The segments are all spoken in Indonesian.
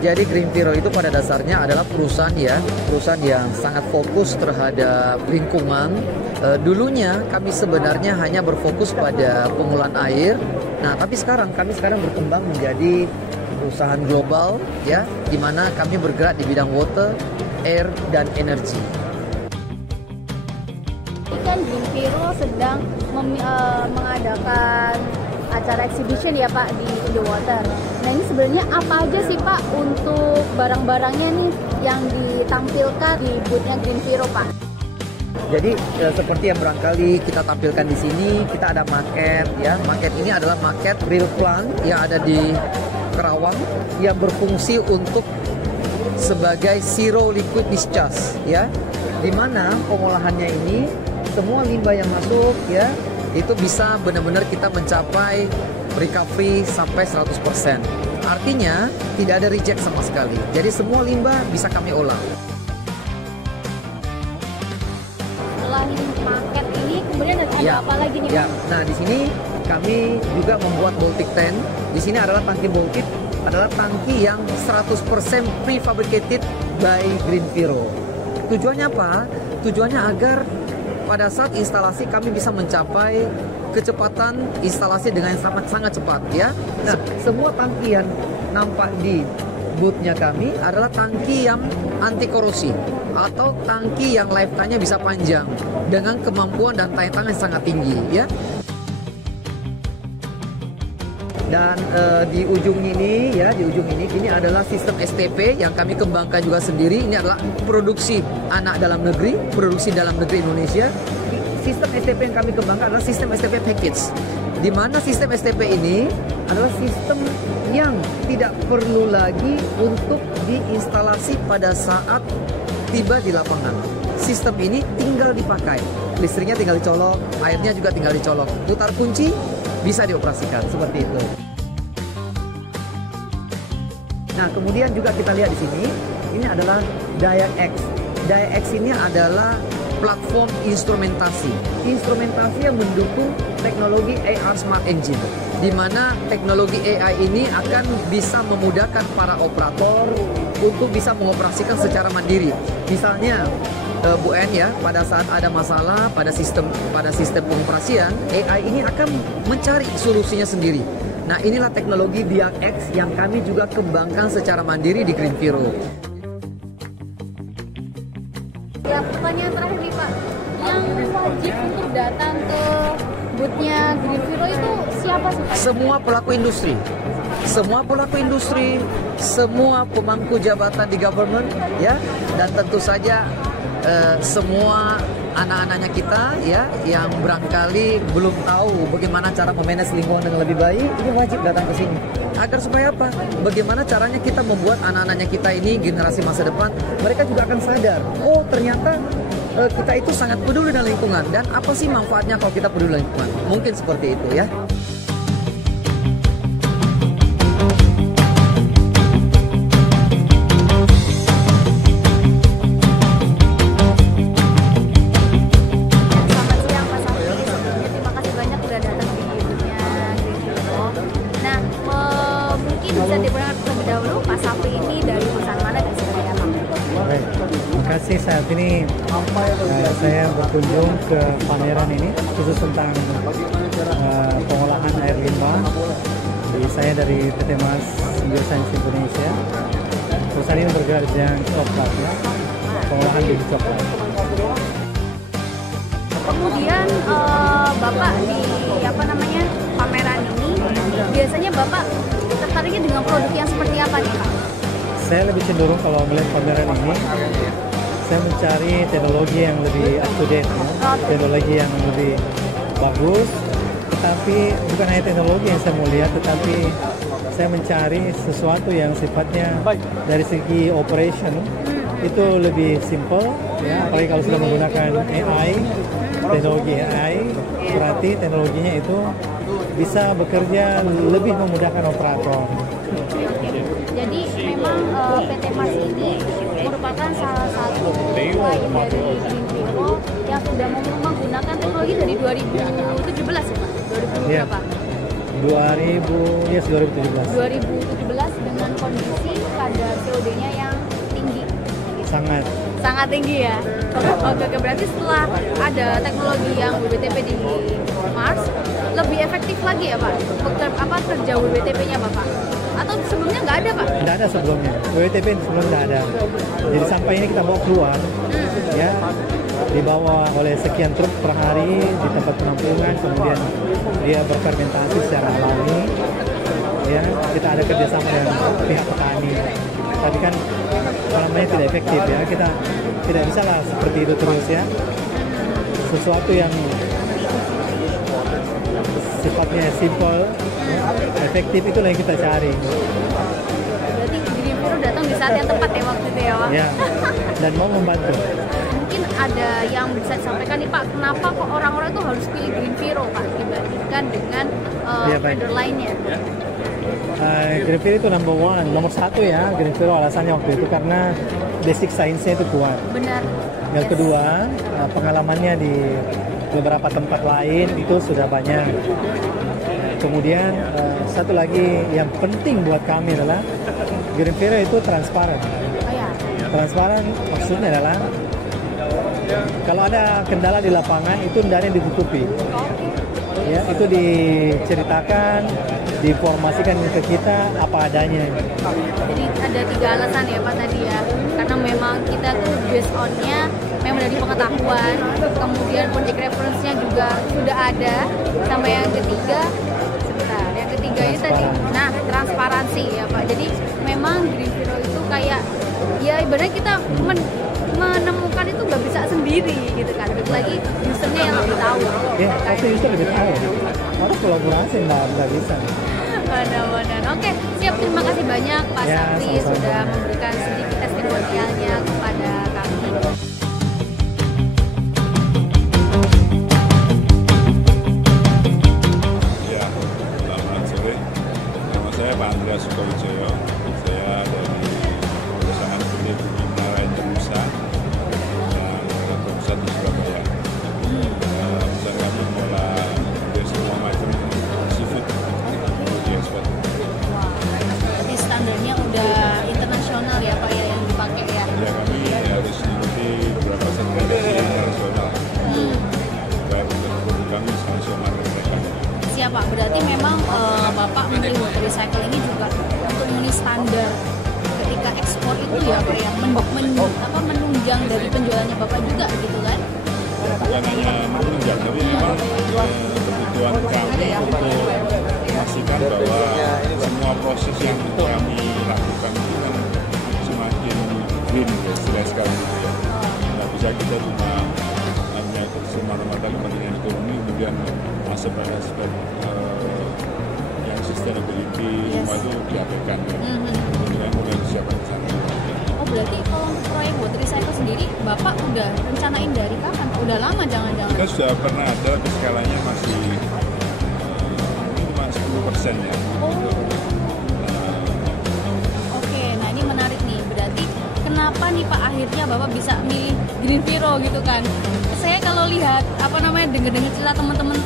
Jadi Greenviro itu pada dasarnya adalah perusahaan yang sangat fokus terhadap lingkungan. Dulunya kami sebenarnya hanya berfokus pada pengolahan air. Nah, tapi kami sekarang berkembang menjadi perusahaan global ya, di mana kami bergerak di bidang water, air dan energi. Ini kan Greenviro sedang mengadakan acara exhibition ya Pak di Underwater. Nah ini sebenarnya apa aja sih Pak untuk barang-barangnya nih yang ditampilkan di booth-nya Greenviro Pak? Jadi seperti yang barangkali kita tampilkan di sini, kita ada market ya. Market ini adalah market real plant yang ada di Kerawang yang berfungsi untuk sebagai zero liquid discharge ya. Di mana pengolahannya ini semua limbah yang masuk ya itu bisa benar-benar kita mencapai recovery sampai 100%. Artinya tidak ada reject sama sekali. Jadi semua limbah bisa kami olah. Selain market ini kemudian ada apa lagi nih? Ya. Nah di sini kami juga membuat Baltic Tank. Di sini adalah tangki Baltic, adalah tangki yang 100% prefabricated by Greenviro. Tujuannya apa? Tujuannya agar pada saat instalasi kami bisa mencapai kecepatan instalasi dengan sangat cepat ya. Nah, semua tangki yang nampak di booth-nya kami adalah tangki yang anti korosi atau tangki yang lifetime-nya bisa panjang dengan kemampuan dan daya tahan yang sangat tinggi ya. Dan di ujung ini ini adalah sistem STP yang kami kembangkan juga sendiri. Ini adalah produksi anak dalam negeri, produksi dalam negeri Indonesia. Sistem STP yang kami kembangkan adalah sistem STP package, di mana sistem STP ini adalah sistem yang tidak perlu lagi untuk diinstalasi pada saat tiba di lapangan. Sistem ini tinggal dipakai, listriknya tinggal dicolok, airnya juga tinggal dicolok, putar kunci, bisa dioperasikan seperti itu. Nah, kemudian juga kita lihat di sini, ini adalah DIAX. DIAX ini adalah platform instrumentasi yang mendukung teknologi AR Smart Engine, di mana teknologi AI ini akan bisa memudahkan para operator untuk bisa mengoperasikan secara mandiri. Misalnya Bu En ya, pada saat ada masalah pada sistem pengoperasian, AI ini akan mencari solusinya sendiri. Nah, inilah teknologi DIAX yang kami juga kembangkan secara mandiri di Greenviro. Ya, pertanyaan terakhir nih Pak, yang wajib untuk datang ke booth-nya Greenviro itu siapa sih Pak? Semua pelaku industri, semua pemangku jabatan di government ya, dan tentu saja semua anak-anaknya kita ya yang barangkali belum tahu bagaimana cara memanage lingkungan dengan lebih baik, ini wajib datang ke sini. Agar supaya apa? Bagaimana caranya kita membuat anak-anaknya kita ini, generasi masa depan, mereka juga akan sadar, oh ternyata kita itu sangat peduli dengan lingkungan, dan apa sih manfaatnya kalau kita peduli dengan lingkungan? Mungkin seperti itu ya. Bisa diperkenalkan terlebih dahulu Pak Sapri ini dari perusahaan mana dan seperti apa? Baik, terima kasih. Saat ini saya berkunjung ke pameran ini khusus tentang pengolahan air limbah. Saya dari PT Mas Biosains Indonesia. Perusahaan ini bergerak di bidang coklat ya, pengolahan biji coklat. Kemudian Bapak di pameran ini biasanya Bapak tertariknya dengan produk yang seperti apa nih Pak? Saya lebih cenderung kalau melihat pameran ini, saya mencari teknologi yang lebih up to date ya, teknologi yang lebih bagus. Tetapi bukan hanya teknologi yang saya mau lihat, tetapi saya mencari sesuatu yang sifatnya dari segi operation itu lebih simple ya, apalagi kalau sudah menggunakan AI, teknologi AI, berarti teknologinya itu bisa bekerja lebih memudahkan operator. Jadi memang PT Mas ini merupakan salah satu klien dari Greenviro yang sudah menggunakan teknologi dari 2017 ya Pak? 2000 ya. berapa? 2017. 2017 dengan dengan kondisi kadar COD-nya yang tinggi. Sangat Tinggi ya. Oke, berarti setelah ada teknologi yang WWTP di Mars, lebih efektif lagi ya Pak? Kerja WWTP-nya Bapak? Atau sebelumnya nggak ada Pak? Nggak ada sebelumnya. WWTP sebelum nggak ada. Jadi sampah ini kita bawa keluar, ya, dibawa oleh sekian truk per hari di tempat penampungan, kemudian dia berfermentasi secara alami. Ya, kita ada kerjasama dengan pihak petani. Tapi kan namanya tidak efektif ya. Kita tidak bisa lah seperti itu terus ya. Sesuatu yang sifatnya simple, efektif itulah yang kita cari. Berarti Green Vero datang di saat yang tepat ya waktu itu ya Pak? Ya, dan mau membantu. Mungkin ada yang bisa disampaikan nih Pak, kenapa kok orang-orang itu harus pilih Green Vero Pak dibandingkan dengan vendor lainnya? Green Vero itu nomor satu ya. Green Vero alasannya waktu itu karena basic science-nya itu kuat. Benar. Yang kedua, pengalamannya di beberapa tempat lain itu sudah banyak. Kemudian satu lagi yang penting buat kami adalah Green Vero itu transparan. Oh ya. Transparan maksudnya adalah kalau ada kendala di lapangan itu tidak ada yang ditutupi. Ya, itu diceritakan, diinformasikan ke kita apa adanya. Jadi ada 3 alasan ya Pak tadi ya, karena memang kita tuh based on-nya memang dari pengetahuan, kemudian project reference-nya juga sudah ada, sama yang ketiga, yang ketiga ini tadi, nah transparansi ya Pak. Jadi memang Green Vero itu kayak, ya ibaratnya kita menemukan itu nggak bisa sendiri gitu kan, lagi usernya yang lebih tahu. Ya, pasti user lebih tahu. Harus kolaborasi, nggak bisa. Benar-benar. Oke, siap. Terima kasih banyak Pak Sapri sudah memberikan sedikit testimonialnya kepada kami. Ya, selamat sore. Nama saya Pak Andreas Sukowijoyo. Saya dari perusahaan PT Bumi Menara Indonesia yang berpusat di Surabaya. Perusahaan kami mengelola semua macam seafood untuk diekspor. Jadi standarnya udah internasional ya Pak ya yang dipakai ya? Ya, kami harus mengikuti beberapa sertifikasi internasional. Baik untuk produk kami nasional mereka. Siap Pak, berarti memang Bapak Menteri Water Recycle ini juga untuk memenuhi standar ketika ekspor itu ya Pak yang menunjang dari penjualannya Bapak juga gitu kan? Bukan hanya menunjang, tapi memang kebutuhan kami untuk memastikan bahwa semua proses yang kami lakukan itu kan semakin green, istilah sekali gitu ya. Nggak bisa kita cuma hanya semata-mata kepentingan ekonomi kemudian masuk pada aspek yang sustainability, semua itu diabaikan ya. Kemudian mulai disiapkan ke sana. Oh berarti kalau untuk proyek Water Recycle sendiri Bapak udah rencanain dari kapan? Udah lama jangan-jangan? Kita sudah pernah ada, tapi skalanya masih mungkin cuma 10% ya. Oke, nah ini menarik nih. Berarti kenapa nih Pak akhirnya Bapak bisa milih Green Vero gitu kan? Saya kalau lihat dengar-dengar cerita teman-teman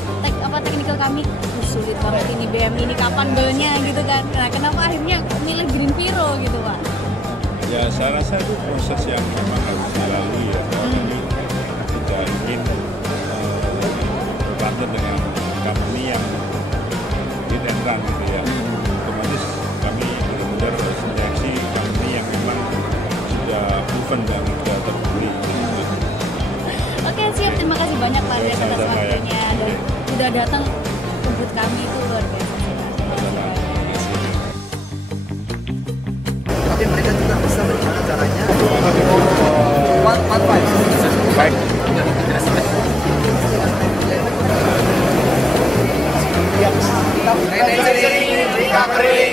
teknikal kami, sulit banget ini BM ini kapan belnya gitu kan? Nah kenapa akhirnya milih Green Vero gitu Pak? Ya saya rasa itu proses yang memang harus dilalui ya. Kami tidak ingin berpartner dengan company yang hit and run gitu ya. Otomatis kami benar-benar seleksi company yang memang sudah proven dan sudah terbukti. Oke siap, terima kasih banyak Pak Andreas atas waktunya dan sudah datang jemput kami, itu luar biasa. Tapi mereka juga bisa bagaimana caranya. Baik. Recovery.